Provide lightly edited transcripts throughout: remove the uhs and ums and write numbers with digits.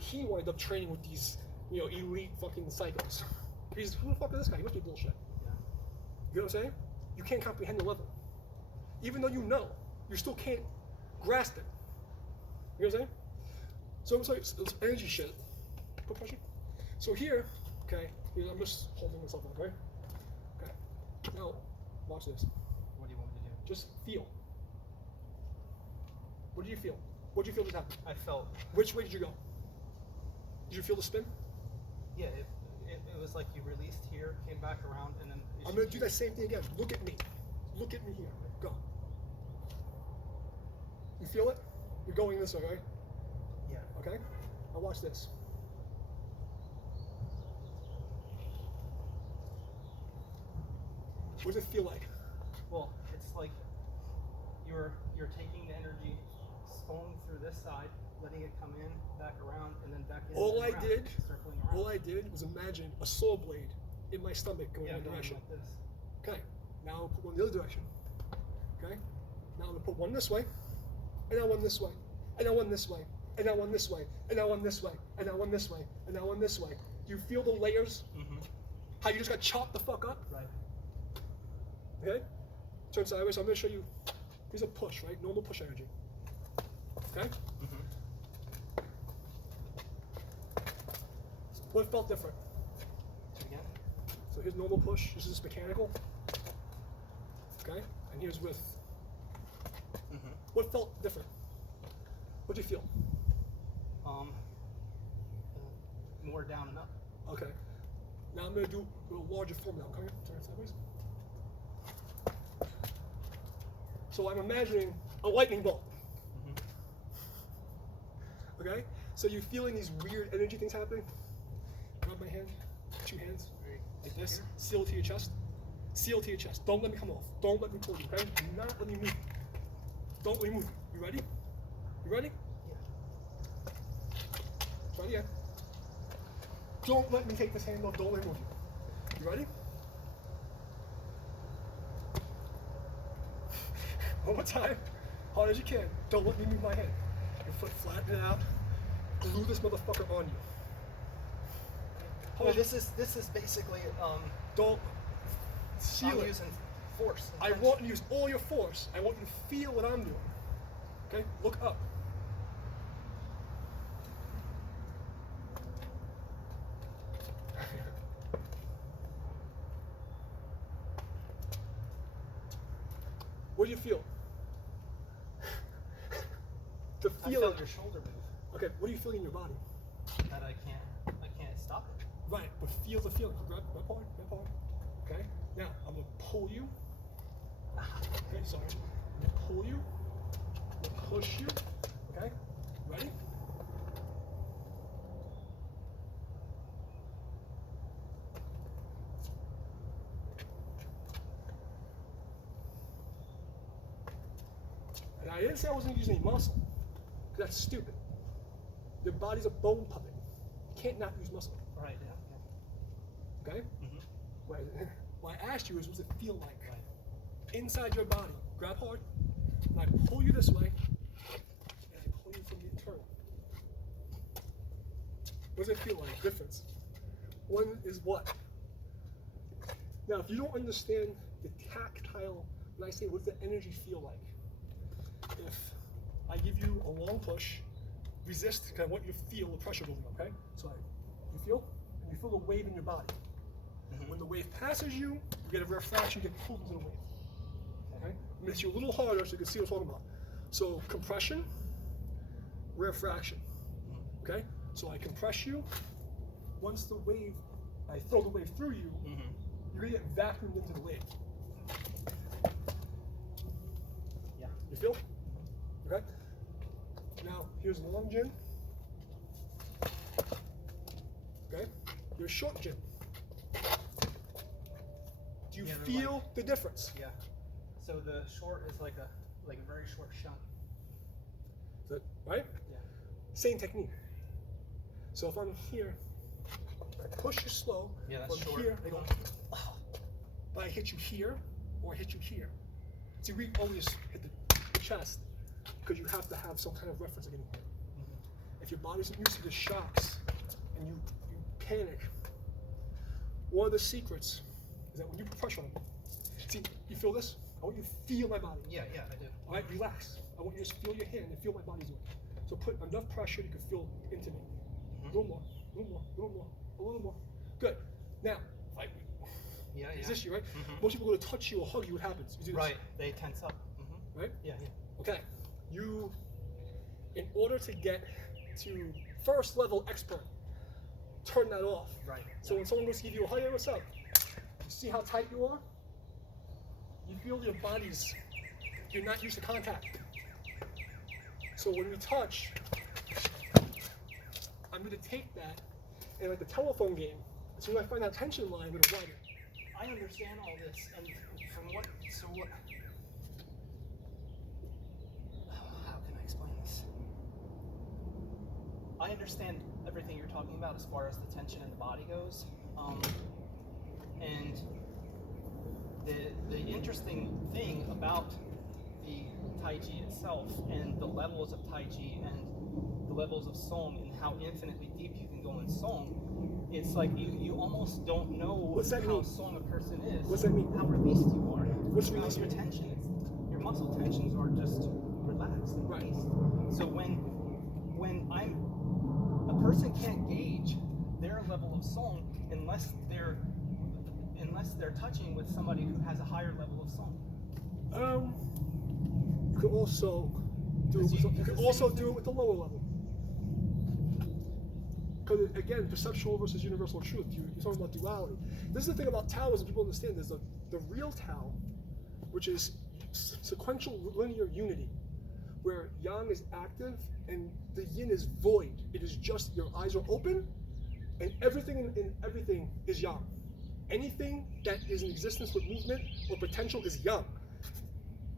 he wound up training with these, elite fucking psychos. He's, who the fuck is this guy? He must be bullshit. Yeah. You know what I'm saying? You can't comprehend the level. Even though you know, you still can't grasp it. You know what I'm saying? So it's energy shit. Put pressure. So here, okay, I'm just holding myself up, right? Okay. Now, watch this. What do you want me to do? Just feel. What do you feel? What did you feel just happened? I felt. Which way did you go? Did you feel the spin? Yeah, it was like you released here, came back around, and then. I'm gonna do that same thing again. Look at me. Look at me here. Go. You feel it? You're going this way, right? Yeah. Okay? Now watch this. What does it feel like? Well, it's like you're taking the energy, flowing through this side, letting it come in, back around, and then back in. All I did, circling around. all I did was imagine a saw blade in my stomach going in one direction. Like this. Okay. Now I'll put one in the other direction. Okay. Now I'm gonna put one this way, and now one this way, and now one this way, and now one this way, and now one this way, and now one this way, and now one this way. Do you feel the layers? Mm-hmm. How you just got chopped the fuck up? Right. Okay? Turn sideways. So I'm going to show you. Here's a push, right? Normal push energy. Okay? Mm-hmm. What felt different? Again? So here's normal push. This is mechanical. Okay? And here's with. Mm-hmm. What felt different? What do you feel? More down and up. Okay. Now I'm going to do a larger form now. Come here. Turn it sideways. So I'm imagining a lightning bolt. Mm-hmm. Okay? So you're feeling these weird energy things happening. Rub my hand. 2 hands. Like this. Seal to your chest. Seal to your chest. Don't let me come off. Don't let me pull you. Okay? Do not let me move. Don't let me move. You ready? You ready? Yeah. Try it again. Don't let me take this hand off. Don't let me move you. You ready? One more time. Hard as you can. Don't let me move my hand. Your foot flatten it out. Glue this motherfucker on you. Well, this is basically don't seal I'm it. using force. I want you to use all your force. I want you to feel what I'm doing. Okay? Look up. What do you feel? To I feel felt it. your shoulder move. Okay, what are you feeling in your body? That I can't stop it. Right, but feel the feeling. Grab hard. Okay? Now, I'm going to pull you. Okay, sorry. I'm going to pull you. I'm going to push you. Okay? Ready? And I didn't say I wasn't using any muscle, because that's stupid. Your body's a bone puppet. You can't not use muscle. Right. Yeah. Okay? Mm-hmm. What I asked you is, what does it feel like? Right. Inside your body. Grab hard. And I pull you this way. And I pull you from the internal. What does it feel like? Difference. One is what? Now, if you don't understand the tactile, when I say what does the energy feel like? If I give you a long push, resist, because I want you to feel the pressure building up, okay? So you feel? And you feel the wave in your body. Mm-hmm. When the wave passes you, you get a refraction, you get pulled into the wave. Okay? It makes you a little harder so you can see what I'm talking about. So compression, refraction. Okay? So I compress you. Once the wave, I throw the wave through you, you're gonna get vacuumed into the wave. Yeah. You feel? Okay? Now, here's long gin. Okay? Here's short gin. Do you feel the difference? Yeah. So the short is like a very short shunt. Is that right? Yeah. Same technique. So if I'm here, I push you slow. Yeah, that's from short. Here, I go, oh. But I hit you here, or I hit you here. See, we always hit the chest because you have to have some kind of reference again. if your body's used to the shocks and you panic, one of the secrets is that when you put pressure on it, see, you feel this? I want you to feel my body. Yeah, I do. All right, relax. I want you to just feel your hand and feel what my body's doing. So put enough pressure you can feel into me. A little more, a little more, a little more, a little more. Good. Now, like, is this you, right? Most people go to touch you or hug you, what happens? You do this. Right, they tense up. Right? Yeah. Okay. You, in order to get to first level expert, turn that off. Right. So when someone goes to give you a hug, hey, what's up? You see how tight you are? You feel your body's, you're not used to contact. So when we touch, I'm going to take that, and like the telephone game, as soon as I find that tension line, I'm going to ride it. I understand all this, and from what, how can I explain this? I understand everything you're talking about as far as the tension in the body goes, and the interesting thing about the Tai Chi itself and the levels of Tai Chi and the levels of Song and how infinitely deep you can go in Song, it's like you almost don't know how Song a person is. What's that mean? How released you are. What's released? Your tension. Your muscle tensions are just relaxed and released. So when a person can't gauge their level of Song unless they're touching with somebody who has a higher level of Song. You can also do it with the lower level. Because again, perceptual versus universal truth. You're talking about duality. This is the thing about Taoism. People understand. There's the real Tao, which is sequential linear unity, where Yang is active and the Yin is void. It is just your eyes are open, and everything in everything is Yang. Anything that is in existence with movement or potential is Yang.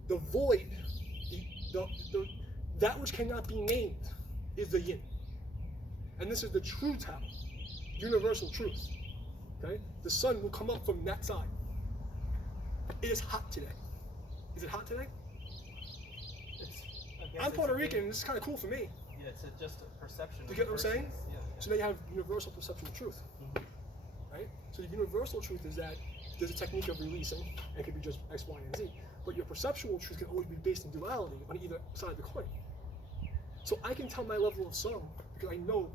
The void, that which cannot be named, is the Yin. And this is the true Tao, universal truth. Okay? The sun will come up from that side. It is hot today. Is it hot today? I'm Puerto Rican, this is kind of cool for me. Yeah, it's just a perception. You get what I'm saying? Yeah. So now you have universal perception of truth. Right? So the universal truth is that there's a technique of releasing, and it could be just X, Y, and Z. But your perceptual truth can always be based in duality on either side of the coin. So I can tell my level of song because I know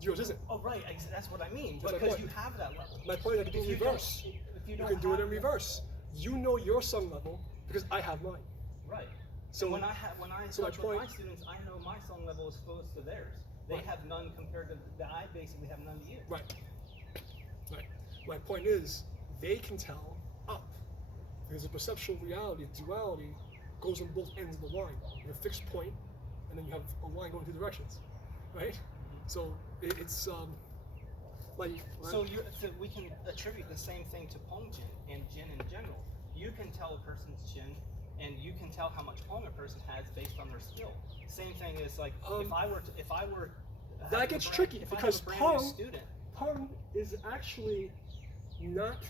yours isn't. Oh, right. That's what I mean. That's because you have that level. My point is I can do reverse. You can do it in reverse. You know your song level because I have mine. Right. So when I touch with my students, I know my song level is close to theirs. They have none compared to I basically have none to you. Right. Right. My point is they can tell up because the perceptual reality, duality, goes on both ends of the line. You have a fixed point, and then you have a line going two directions, right? So it's like. So we can attribute the same thing to Pong Jin and Jin in general. You can tell a person's Jin, and you can tell how much Pong a person has based on their skill. Same thing is like if I were. That gets tricky because Pong is actually not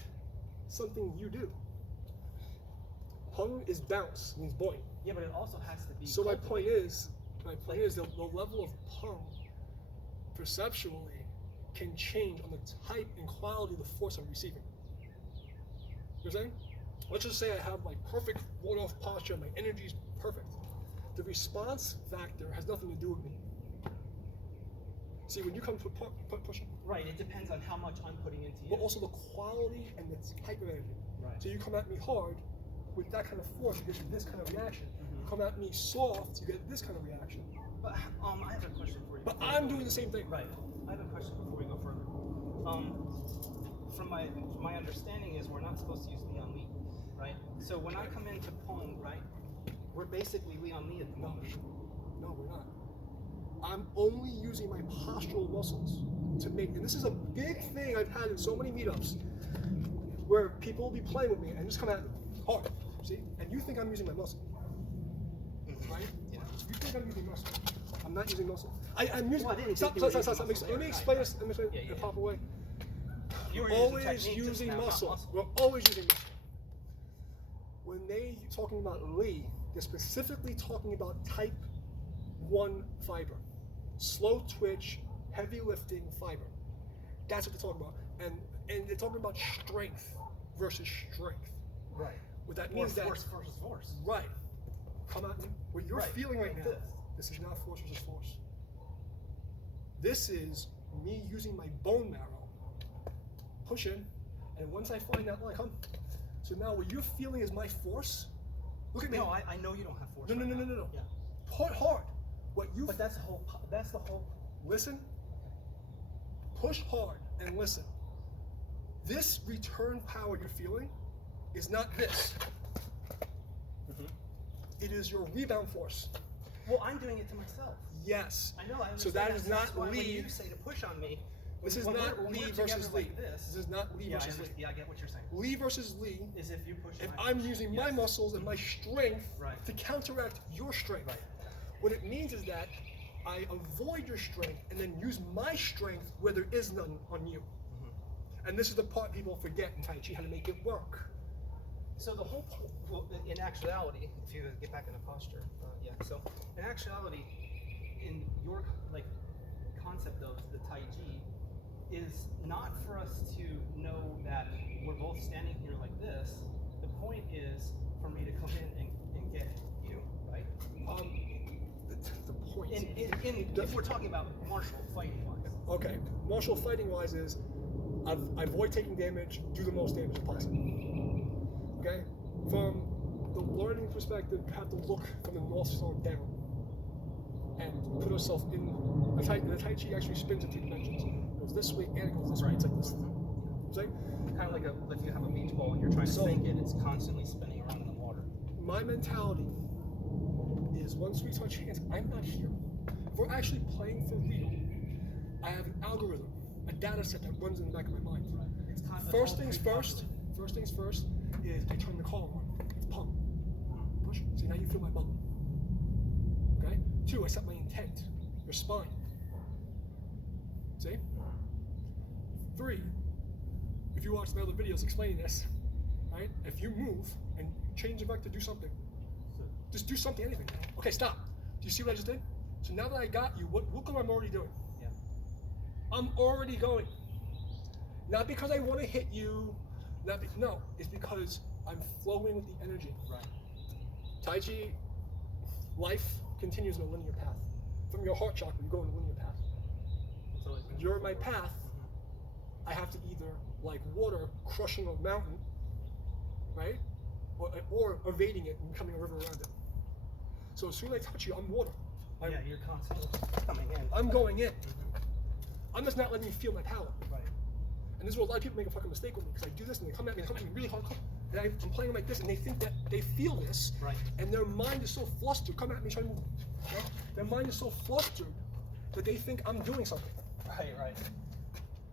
something you do. Pong is bounce, means boing. Yeah, but it also has to be. So my point is the level of Pong perceptually can change on the type and quality of the force I'm receiving. You know what I'm saying? Let's just say I have like perfect ward-off posture, my energy is perfect. The response factor has nothing to do with me. See, when you come to pushing. Right, it depends on how much I'm putting into you. But also the quality and the type of energy. Right. So you come at me hard, with that kind of force, you get this kind of reaction. You come at me soft, you get this kind of reaction. But I have a question for you. But I'm doing the same thing. Right. I have a question before we go further. From my understanding is we're not supposed to use Leon Li, right? So when I come into Pong, right, we're basically Leon Li at the moment. No, we're not. I'm only using my postural muscles to make, and this is a big thing I've had in so many meetups, where people will be playing with me and just come at me hard, see? And you think I'm using my muscle, right? Yeah. You think I'm using muscle. I'm not using muscle. I'm using, well, stop. Let me explain this in a proper way. You're always using muscle. We're always using muscle. When they talking about Li, they're specifically talking about type 1 fiber. slow twitch, heavy lifting fiber. That's what they're talking about. And they're talking about strength versus strength. Right. What that Or means that force versus force. right. Come at me. What you're feeling right like now. This is not force versus force. This is me using my bone marrow, push in, and once I find that line, come. So now what you're feeling is my force. Look at me. No, I know you don't have force. No. Yeah. Put hard. What you. But that's the whole. That's the whole. Listen. Push hard and listen. This return power you're feeling is not this. It is your rebound force. Well, I'm doing it to myself. Yes. I know. I understand. So that is not why when lead. you say to push on me. This is not lead versus lead. Like this is not lead versus lead. Yeah, I get what you're saying. Lead versus lead is if you push. If I'm using my muscles and my strength Right. to counteract your strength. Right. What it means is that I avoid your strength and then use my strength where there is none on you. And this is the part people forget in Tai Chi, how to make it work. So the whole, well, in actuality, if you get back into posture, yeah. So in actuality, in your like concept of the Tai Chi, is not for us to know that we're both standing here like this. The point is for me to come in and get you, right? The point. If we're talking about martial fighting wise. Okay, martial fighting wise is I avoid taking damage, do the most damage possible. Okay? From the learning perspective, you have to look from the North Star down and put yourself in. The Tai Chi actually spins in 2 dimensions. It goes this way and it goes this way. It's like this. See? Kind of like if you have a beach ball and you're trying to sink it, it's constantly spinning around in the water. My mentality is once we touch hands, I'm not here. If we're actually playing for real, I have an algorithm, a data set that runs in the back of my mind. Right. First things first is I turn the collar on. It's pump. Push. See, now you feel my bubble. Okay? 2, I set my intent, your spine. See? 3, if you watch my other videos explaining this, right? If you move and change the vector, do something. Just do something, anything. Okay, stop. Do you see what I just did? So now that I got you, look what I'm already doing. Yeah. I'm already going. Not because I want to hit you, no, it's because I'm flowing with the energy. Right. Tai Chi, life continues in a linear path. From your heart chakra, you go in a linear path. When you're in my path, I have to either, like water crushing a mountain, right? Or evading it and becoming a river around it. So as soon as I touch you, I'm water. Yeah, you're constantly coming in. I'm going in. I'm just not letting you feel my power. Right. And this is where a lot of people make a fucking mistake with me, because I do this and they come at me really hard. And I'm playing like this and they think that they feel this. Right. And their mind is so flustered. Come at me, try to move. You know? Their mind is so flustered that they think I'm doing something. Right.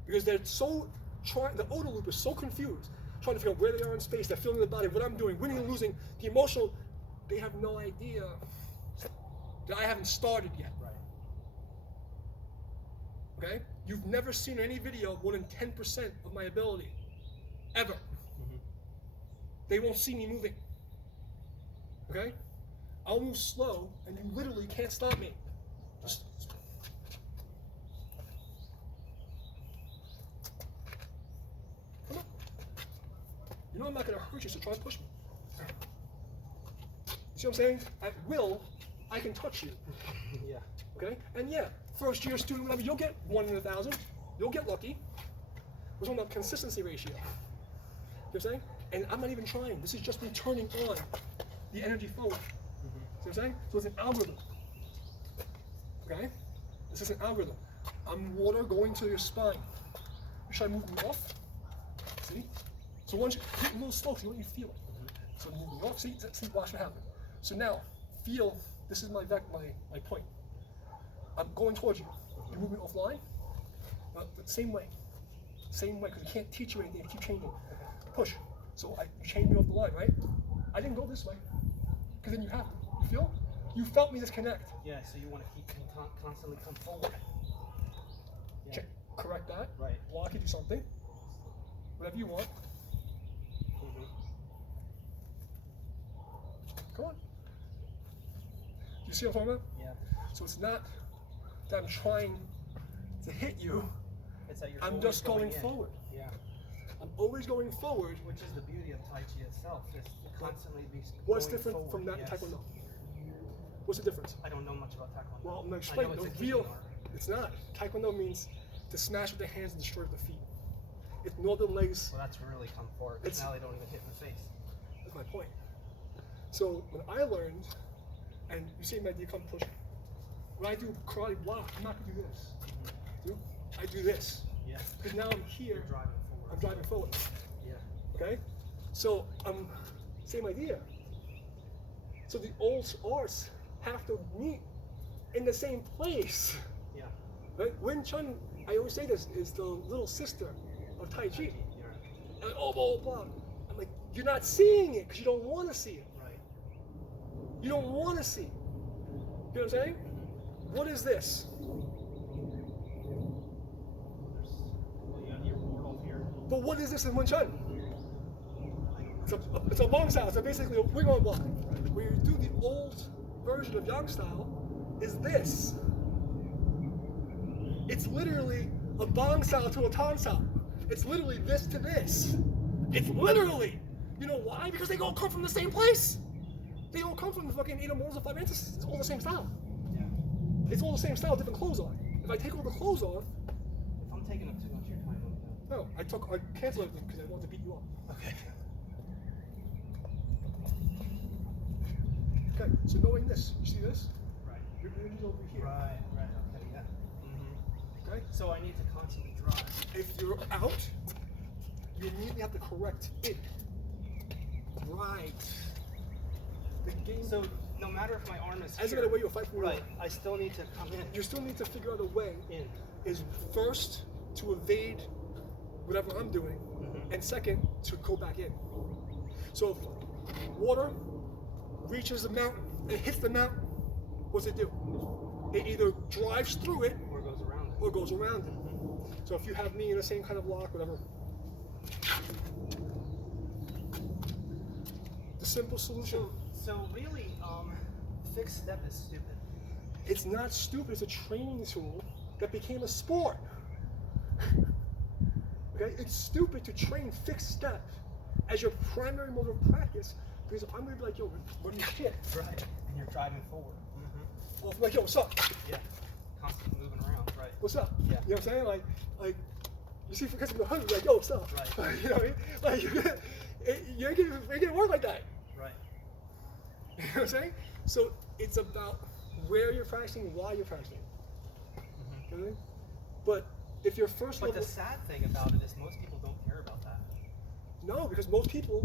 Because they're so the OODA loop is so confused, trying to figure out where they are in space, they're feeling the body, what I'm doing, winning and losing, the emotional, they have no idea that I haven't started yet. Right. Okay? You've never seen any video more than 10% of my ability. Ever. They won't see me moving. Okay? I'll move slow and you literally can't stop me. Just come on. You know I'm not gonna hurt you, so try and push me. See what I'm saying? At will, I can touch you. Yeah. Okay? And yeah, first year student, whatever, you'll get 1 in 1,000. You'll get lucky. We're talking about consistency ratio. You know what I'm saying? And I'm not even trying. This is just me turning on the energy forward. See what I'm saying? So it's an algorithm. Okay? This is an algorithm. I'm water going to your spine. Should I move me off? See? So once you get a little slow, see what you feel. So move me off. See, watch what happens. So now, feel. This is my point. I'm going towards you. You move me offline. Same way, because you can't teach you anything. You keep changing. Push. So you change me off the line, right? I didn't go this way, because then you have to. You feel? You felt me disconnect. Yeah. So you want to keep constantly come forward. Yeah. Correct that. Right. Block it. Do something. Whatever you want. Come on. Do you see what I'm talking about? Yeah. So it's not that I'm trying to hit you. It's that you're I'm always just going in. forward. Yeah. I'm always going forward. Which is the beauty of Tai Chi itself, is constantly be What's going different forward. from that Yes. Taekwondo? What's the difference? I don't know much about Taekwondo. Well, I'm going to I explain. know The it's a real, kicking art. it's not. Taekwondo means to smash with the hands and destroy with the feet. It's northern legs. Well, that's really come forward. Because now they don't even hit in the face. That's my point. So when I learned, and you see my decom push, when I do karate block, I'm not going to do this. I do this. Yeah. Because now I'm here. You're driving forward. I'm driving forward. Yeah. Okay? So, same idea. So the old arts have to meet in the same place. Yeah. Right? Wing Chun, I always say this, is the little sister of Tai Chi. Yeah. And blah, blah, blah. I'm like, you're not seeing it because you don't want to see it. Right. You don't want to see it. You know what I'm saying? What is this? Well, you got your portal here. But what is this in Wing Chun? It's a long style. So basically a wing on block. Where you do the old version of Yang style is this. It's literally a bong style to a tong style. It's literally this to this. It's literally. You know why? Because they all come from the same place. They all come from the fucking 8 moles of 5 inches. It's all the same style. Yeah. It's all the same style, different clothes on. If I take all the clothes off, If I'm taking up too much of your time, let me know. no, I cancel everything because I want to beat you up. Okay. Okay, so knowing this, you see this? Right. Your energy's over here. Right. Okay. Yeah. Mm-hmm. Okay? So I need to constantly drive. If you're out, you immediately have to correct it. Right. The game. So no matter if my arm is as here, a way you'll fight for right, I still need to come in. You still need to figure out a way In. is first to evade whatever I'm doing, and second to go back in. So if water reaches the mountain, it hits the mountain, what's it do? It either drives through it Or goes around it. or goes around it. So if you have me in the same kind of lock, whatever. The simple solution. So really, fixed step is stupid. It's not stupid, it's a training tool that became a sport. Okay? It's stupid to train fixed step as your primary mode of practice because I'm gonna be like, yo, what do you shit? Right. And you're driving forward. Well, I'm like, yo, what's up? Yeah. Constantly moving around. Right. What's up? Yeah. You know what I'm saying? Like you see, because of the hood, you're like, yo, what's up? Right. You know what I mean? Like, you ain't gonna work like that. Right. You know what I'm saying? So it's about where you're practicing, why you're practicing. You know what I mean? But if your first But level, the sad thing about it is most people don't care about that. no, because most people,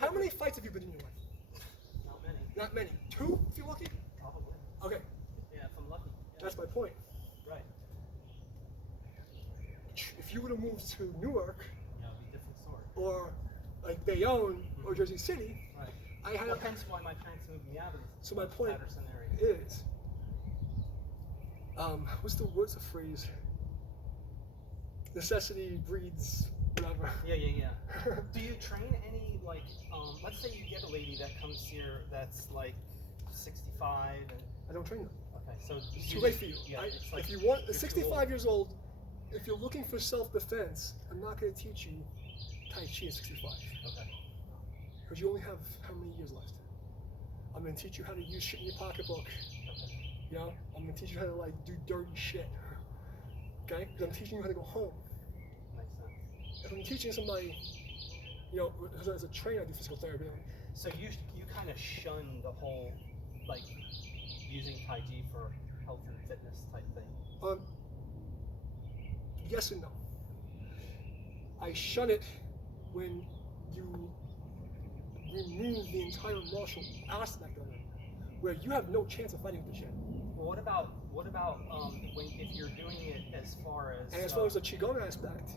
how many fights have you been in your life? Not many. Not many. 2, if you're lucky? Probably. Okay, Yeah, if I'm lucky. Yeah. that's my point. Right. If you would have moved to Newark, Yeah, it'd be a different story. or like Bayonne, or Jersey City, Right. I had Well, hence why my parents moved me out of this so my point Patterson area. is, what's the phrase? Necessity breeds whatever. Yeah. Do you train any, like, let's say you get a lady that comes here that's like 65 and, I don't train them. okay, so. It's too late for you. Yeah, it's like if you want, you're too 65 old. years old, if you're looking for self-defense, I'm not going to teach you Tai Chi at 65. Okay. Because you only have how many years left? I'm going to teach you how to use shit in your pocketbook. Okay. You know? I'm going to teach you how to like do dirty shit. Okay? Because I'm teaching you how to go home. Makes sense. If I'm teaching somebody, you know, as a trainer, I do physical therapy. So you kind of shun the whole, like, using Tai Chi for health and fitness type thing. Yes and no. I shun it when you remove the entire martial aspect of it, where you have no chance of fighting with the shit. Well, what about when if you're doing it as far as And as far as the qigong aspect,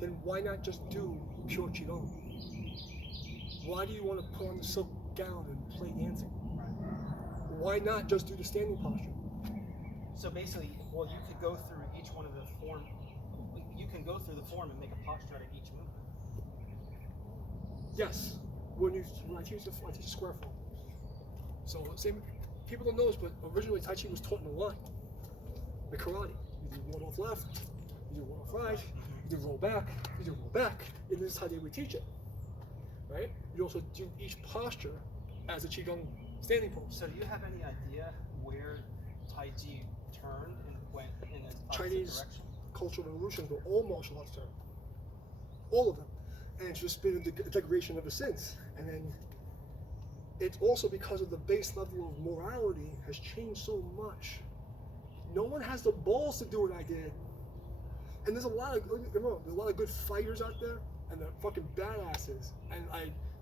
then why not just do pure qigong? Why do you want to put on the silk gown and play dancing? right. Why not just do the standing posture? So basically, well, you could go through each one of the form. You can go through the form and make a posture out of each movement. Yes. When I teach a square form. So same. People don't know this, but originally Tai Chi was taught in a line. Like karate. You do one off left, you do one off right, you do roll back, you do roll back. And this is how they would teach it. Right? You also do each posture as a Qigong standing pose. So do you have any idea where Tai Chi turned and went in its opposite Chinese direction? cultural revolutions were all martial arts turned. All of them. And it's just been a degradation ever since. And then it's also because of the base level of morality has changed so much. No one has the balls to do what I did. And there's a lot of good fighters out there, and they're fucking badasses. And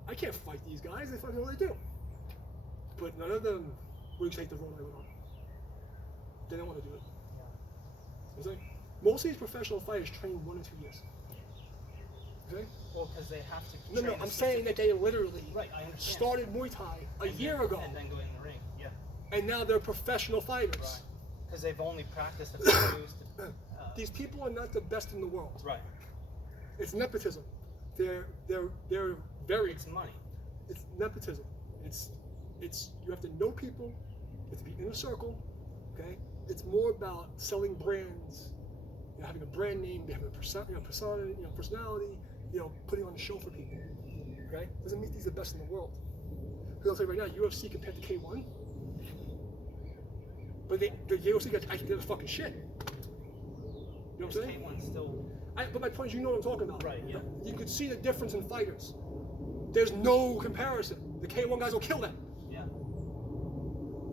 I can't fight these guys. They fucking know what they do. But none of them would take the role I went on. They don't want to do it. You know what I'm saying? Most of these professional fighters train 1 or 2 years. Okay? Well, because they have to. No, train I'm a saying that they literally Right, I understand. started Muay Thai a year ago, and then go in the ring. Yeah. and now they're professional fighters. Right. Because they've only practiced a few moves. These people are not the best in the world. Right. It's nepotism. They're very. It's money. It's nepotism. It's you have to know people. You have to be in a circle. Okay. It's more about selling brands. You know, having a brand name, having a personality. You know, putting on a show for people. Okay. Doesn't mean these are the best in the world. Because I'll tell you right now, UFC compared to K1. But the UFC guys actually did a fucking shit. You know what I'm saying? K1 still. But my point is, you know what I'm talking about. Right, yeah. You could see the difference in fighters. There's no comparison. The K1 guys will kill them. Yeah.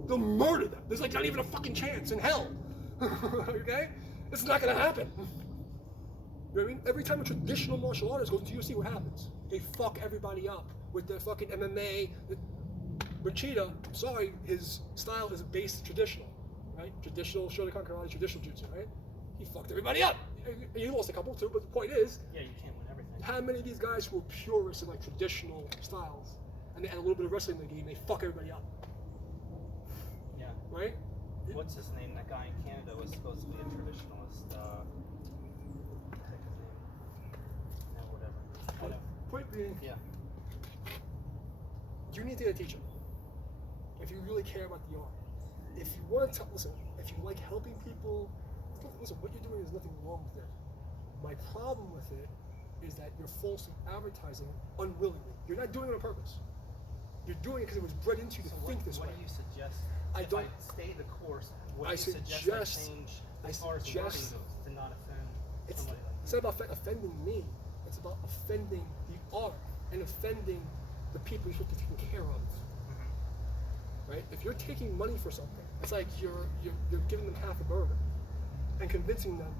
They'll murder them. There's like not even a fucking chance in hell. Okay? It's not gonna happen. You know what I mean? Every time a traditional martial artist goes into UFC, what happens? They fuck everybody up with their fucking MMA. Machida, sorry, his style is based traditional, right? Traditional Shotokan karate, traditional jutsu, right? He fucked everybody up. He lost a couple too, but the point is, Yeah, you can't win everything. how many of these guys who are purists in like traditional styles, and they add a little bit of wrestling in the game, they fuck everybody up, Yeah. right? What's his name? That guy in Canada was supposed to be a traditionalist. Take his name. No, whatever. I know. Point being, Yeah. you need to get a teacher if you really care about the art. If you want to listen, if you like helping people, listen. What you're doing is nothing wrong with it. My problem with it is that you're falsely advertising unwillingly. You're not doing it on purpose. You're doing it because it was bred into you to think this way. What do you suggest? I if don't- I stay the course, what I do you suggest suggest- I change I as far as the wording suggest- goes to not offend It's somebody like not about offending me. It's about offending the art and offending the people you're supposed to be taking care of. Right? If you're taking money for something, it's like you're giving them half a burger and convincing them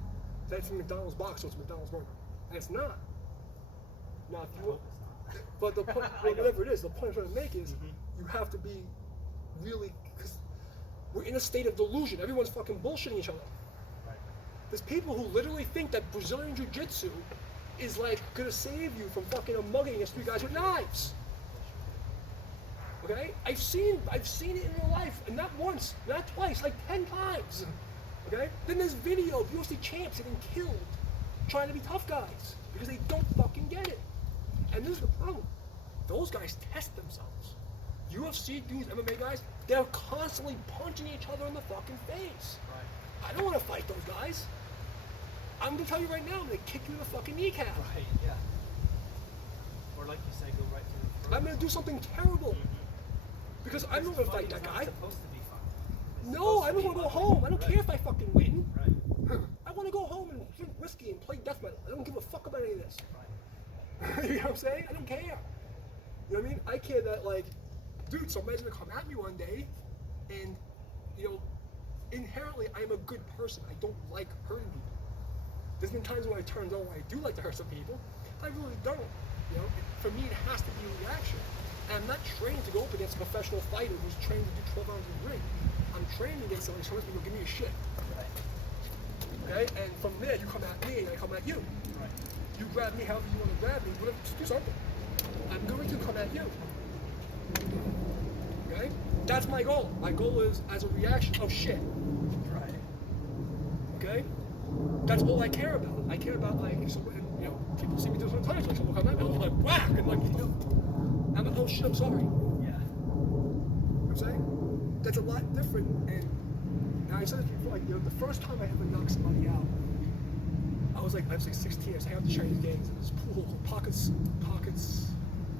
that it's a McDonald's box, so it's a McDonald's burger, and it's not. Now, if I you hope it's not. but the point, I know. whatever it is, the point I'm trying to make is Mhm. you have to be really, because we're in a state of delusion. Everyone's fucking bullshitting each other. Right. There's people who literally think that Brazilian Jiu-Jitsu is like gonna save you from fucking mugging against 3 guys with knives. Okay? I've seen it in real life, and not once, not twice, like 10 times. Okay? Then there's video of UFC champs getting killed trying to be tough guys because they don't fucking get it. And this is the problem. Those guys test themselves. UFC dudes, MMA guys, they're constantly punching each other in the fucking face. Right. I don't want to fight those guys. I'm gonna tell you right now, I'm gonna kick you in the fucking kneecap. Right. Yeah. Or like you say, go right to the throat. I'm gonna do something terrible because I'm not gonna fight that Fighting's guy. not supposed to be fun. It's No, supposed I to don't be want to go fun. home. I don't Right. care if I fucking win. Right. I want to go home and drink whiskey and play death metal. I don't give a fuck about any of this. Right. You know what I'm saying? I don't care. You know what I mean? I care that, like, dude, somebody's gonna come at me one day, and, you know, inherently I'm a good person. I don't like hurting people. There's been times when I turned on when I do like to hurt some people. I really don't. You know, for me, it has to be a reaction. And I'm not trained to go up against a professional fighter who's trained to do 12 rounds in the ring. I'm trained against somebody who's going to give me a shit. Right. Okay? And from there, you come at me and I come at you. Right. You grab me however you want to grab me, whatever, just do something. I'm going to come at you. Okay? That's my goal. My goal is as a reaction of shit. Right. Okay? That's all I care about. I care about, like, someone, you know, people see me do sometimes, like someone come at me, I'm like, whack, and like, you know, I'm like, oh shit, I'm sorry. You know Yeah. what I'm saying? That's a lot different, and And I said this before, like, the first time I ever knocked somebody out, I was like 16. I was hanging out at the Chinese gangs in this pool called Pockets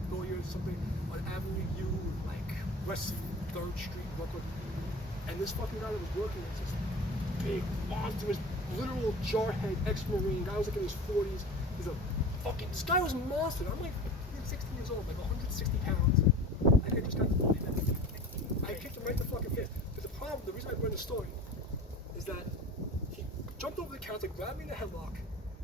Billiards, something on Avenue U, like West 3rd Street, Brooklyn. And this fucking guy that was working was this big, monstrous, literal jarhead ex-Marine. Guy was like in his 40s. This guy was a monster. I'm like 16 years old, like 160 pounds. I just got the fucking head. I kicked him right in the fucking head. But the reason I bring the story is that he jumped over the counter, grabbed me in a headlock,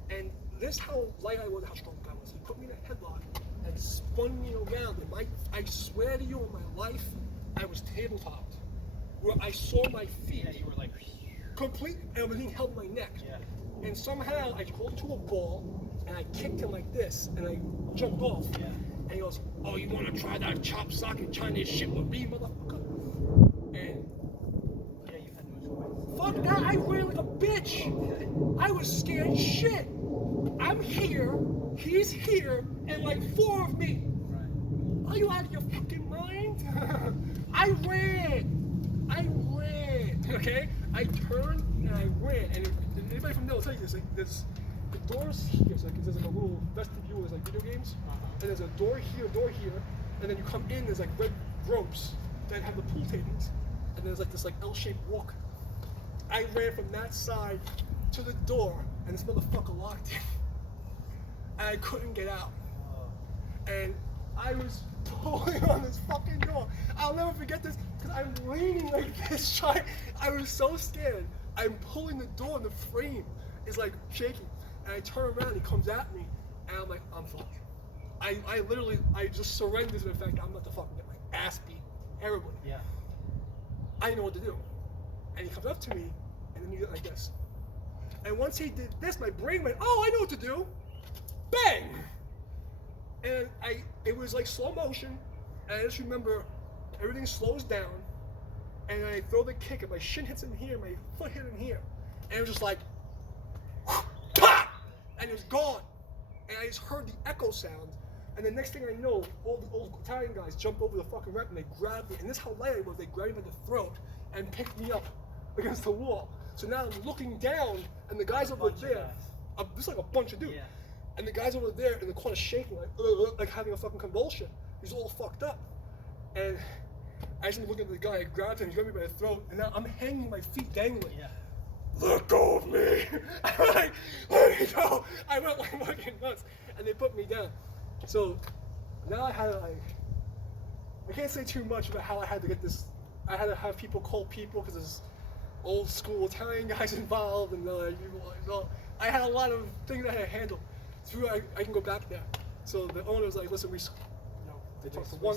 and this how light I was, how strong the guy was. He put me in a headlock and spun me around. And I swear to you, in my life, I was tabletopped, where I saw my feet. Yeah, you were like Completely, and everything held my neck. Yeah. And somehow I rolled to a ball, and I kicked him like this, and I jumped off. Yeah. And he goes, "Oh, you want to try that chop socket Chinese shit with me, motherfucker?" And yeah, you had no choice. fuck that, I ran like a bitch. I was scared shit. I'm here, he's here, and like 4 of me. Right. Are you out of your fucking mind? I ran, okay? I turned and I ran, and anybody from there will tell you this, like, the doors here, so like, there's like a little vestibule, there's like video games, and there's a door here, and then you come in, there's like red ropes that have the pool tables, and there's like this like L-shaped walk. I ran from that side to the door, and this motherfucker locked it, and I couldn't get out. And I was pulling on this fucking door. I'll never forget this because I'm leaning like this, trying. I was so scared. I'm pulling the door, and the frame is like shaking. And I turn around, he comes at me, and I'm like, I'm fucked. I just surrendered to the fact that I'm about to fucking get my ass beat terribly. Yeah. I didn't know what to do. And he comes up to me, and then he did like this. And once he did this, my brain went, oh, I know what to do. Bang! And it was like slow motion, and I just remember everything slows down, and I throw the kick, and my shin hits in here, my foot hit in here, and it was just like, pop! And it was gone. And I just heard the echo sound, and the next thing I know, all the old Italian guys jump over the fucking rep, and they grab me, and this is how light I was, they grabbed me by the throat, and picked me up against the wall. So now I'm looking down, and the guys over there, there's like a bunch of dudes. Yeah. And the guys over there in the corner shaking, like having a fucking convulsion. He's all fucked up. And I just look at the guy, I grabbed him, he grabbed me by the throat, and now I'm hanging, my feet dangling. Yeah. Let go of me. I'm like, let me go. I went like fucking nuts. And they put me down. So now I had to I can't say too much about how I had to get this. I had to have people call people because there's old school Italian guys involved, and I had a lot of things I had to handle. So I can go back there. So the owner was like, listen, they talked to one.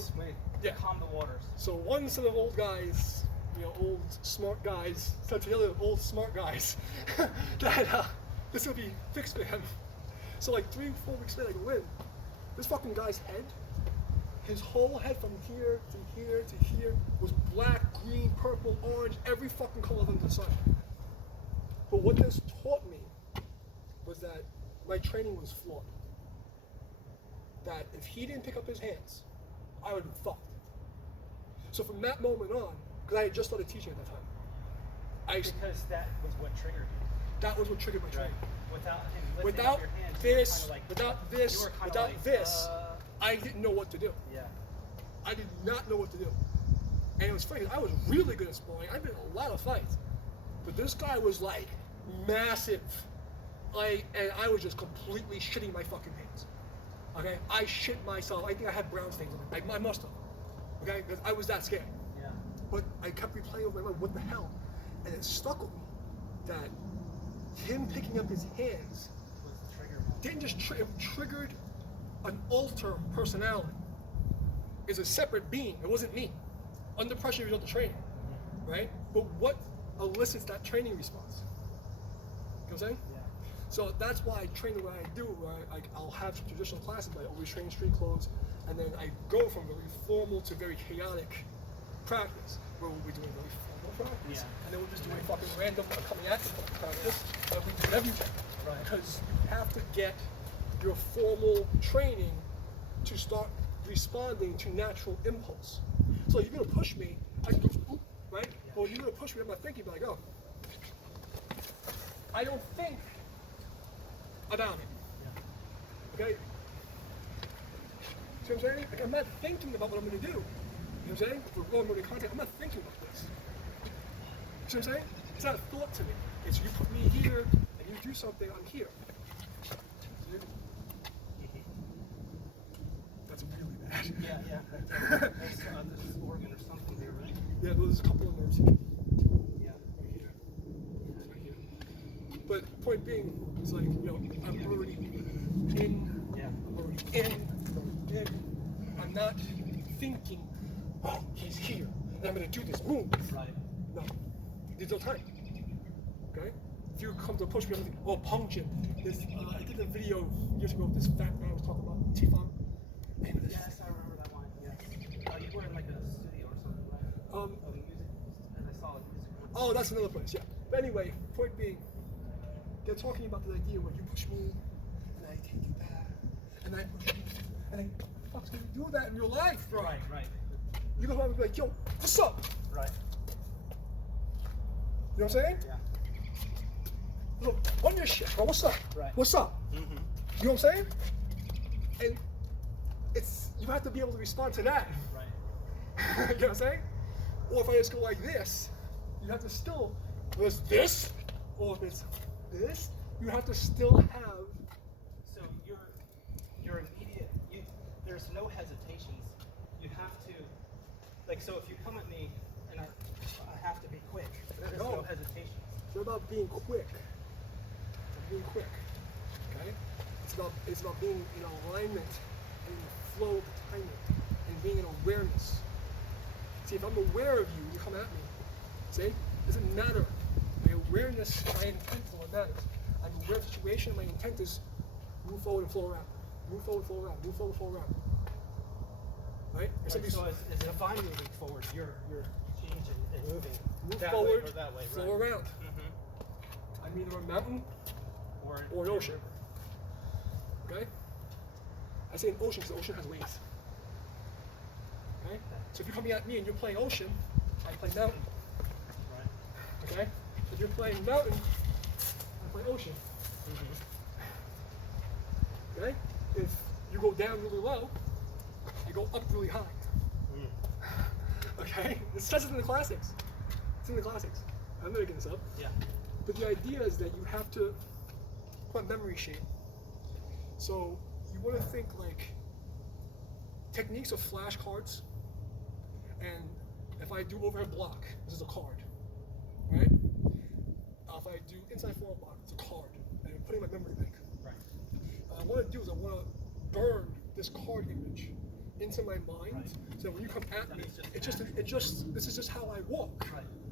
Yeah. Calm the waters. So one set of old guys, old smart guys, said to the other old smart guys that this will be fixed for him. So like 3 or 4 weeks later, I go in. This fucking guy's head, his whole head from here to here to here was black, green, purple, orange, every fucking color under the sun. But what this taught me was that my training was flawed. That if he didn't pick up his hands, I would have been fucked. So from that moment on, because I had just started teaching at that time, because that was what triggered you. That was what triggered my training. Without him lifting Without up your hands, without this, I didn't know what to do. Yeah. I did not know what to do. And it was funny, I was really good at sparring. I've been in a lot of fights. But this guy was like massive. And I was just completely shitting my fucking pants. Okay? I shit myself. I think I had brown stains on it. I must have. Okay? Because I was that scared. Yeah. But I kept replaying over my mind, what the hell? And it stuck with me that him picking up his hands Was the trigger didn't just it triggered an alter personality. It's a separate being. It wasn't me. Under pressure, you result to training. Right? But what elicits that training response? You know what I'm saying? Yeah. So that's why I train the way I do, where I'll have some traditional classes, but I always train street clothes, and then I go from very formal to very chaotic practice, where we'll be doing very formal practice, and then we'll just doing fucking random coming at you practice, but we do everything. Right. Because you have to get your formal training to start responding to natural impulse. So you're gonna push me, I can go, right? Yeah. But when you're gonna push me, I'm not thinking, like, oh, I don't think about it. Yeah. Okay? See what I'm saying? Like, I'm not thinking about what I'm gonna do. You know what I'm saying? If we're going to contact, I'm not thinking about this. See what I'm saying? It's not a thought to me. It's you put me here and you do something, I'm here. See? That's really bad. Yeah, yeah. There's this organ or something there, right? Yeah, there's a couple of nerves here. Yeah. Right here. Right here. But point being, it's like, you know, I'm already in. Yeah. I'm already in. I'm not thinking, oh, he's here, and I'm gonna do this move. Right. No. There's no time. Okay? If you come to push me, I'm thinking, oh, punction. This, I did a video years ago of this fat guy was talking about Tifan. Yes, I remember that one. Yes. You were in like a studio or something, right? Of music, and I saw like music. Oh, that's another place, yeah. But anyway, point being, they're talking about the idea where you push me, and I take you back, and I push you, and I, fuck's gonna do that in your life, bro? Right, right. You go home and be like, yo, what's up? Right. You know what I'm saying? Yeah. Look, on your shit, bro, what's up? Right. What's up? Mm-hmm. You know what I'm saying? And it's, you have to be able to respond to that. Right. You know what I'm saying? Or if I just go like this, you have to still, whether it's this, or if it's this, you have to still have. So your immediate, there's no hesitations. You have to, like, so if you come at me and I have to be quick, there's no hesitations. It's about being quick. Being quick. Okay? It's about being in alignment, in the flow of timing, and being in awareness. See, if I'm aware of you, you come at me. See? It doesn't matter. My awareness, my intent is what matters. I'm aware of the situation, my intent is move forward and flow around. Move forward, flow around. Move forward, flow around. Right? Right, so if I'm moving forward, you're changing and moving Move that forward, way or that way, flow right? around. Mm-hmm. I'm either a mountain or an ocean. Okay? I say an ocean because the ocean has waves. Okay? So if you're coming at me and you're playing ocean, I play mountain. Right. Okay? If you're playing mountain, I play ocean. Mm-hmm. Okay? If you go down really low, I go up really high. Okay? It says it in the classics. It's in the classics. I'm not making this up. Yeah. But the idea is that you have to put memory shape. So you want to think like techniques of flashcards. And if I do overhead block, this is a card, right? If I do inside forward block, it's a card, and I'm putting my memory bank. Right. What I want to do is I want to burn this card image into my mind, so when you come at me, this is just how I walk. Right.